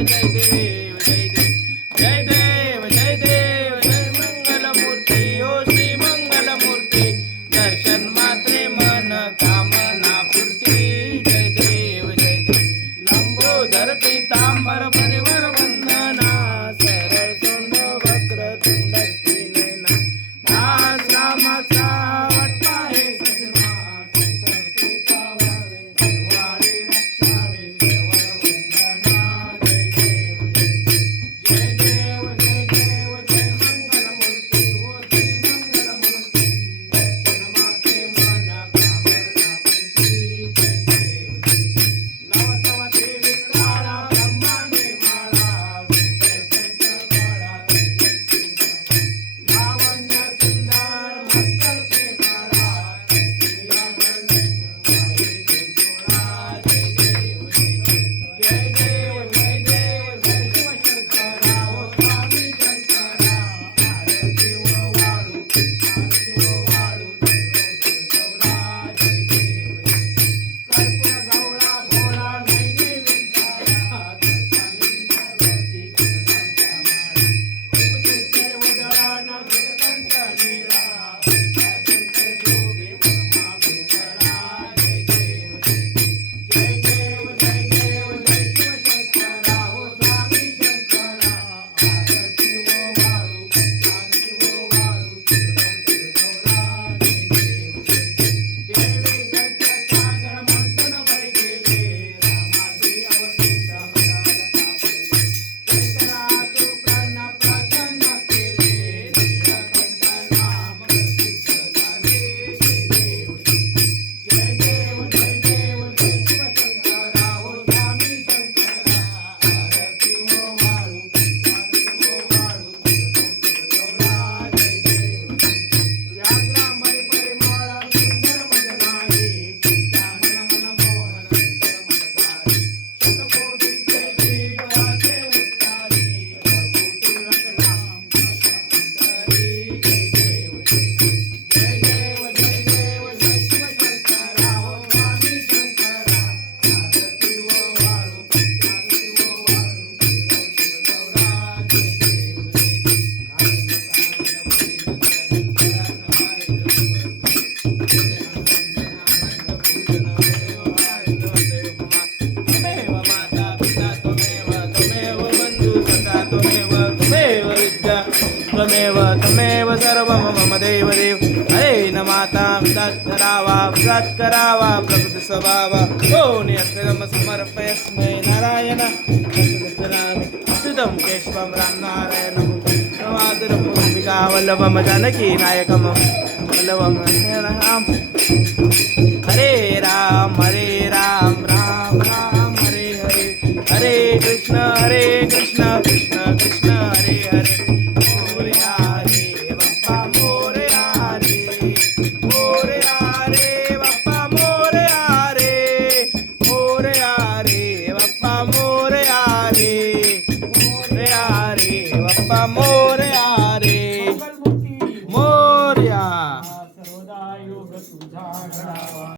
जय देव त्वमेव त्वमेव सर्वं मम देवदेव हरे न माता विदात्करावा विदात्करावा प्रकृतिस्वभावा ओ नियत्रं समर्पयस्मै नारायण सुतं केशवं रामनारायणं प्रमादरपूर्विका वल्लभं जानकीनायकं वल्लभं हरे राम हरे राम राम राम हरे हरे हरे कृष्ण हरे कृष्ण कृष्ण कृष्ण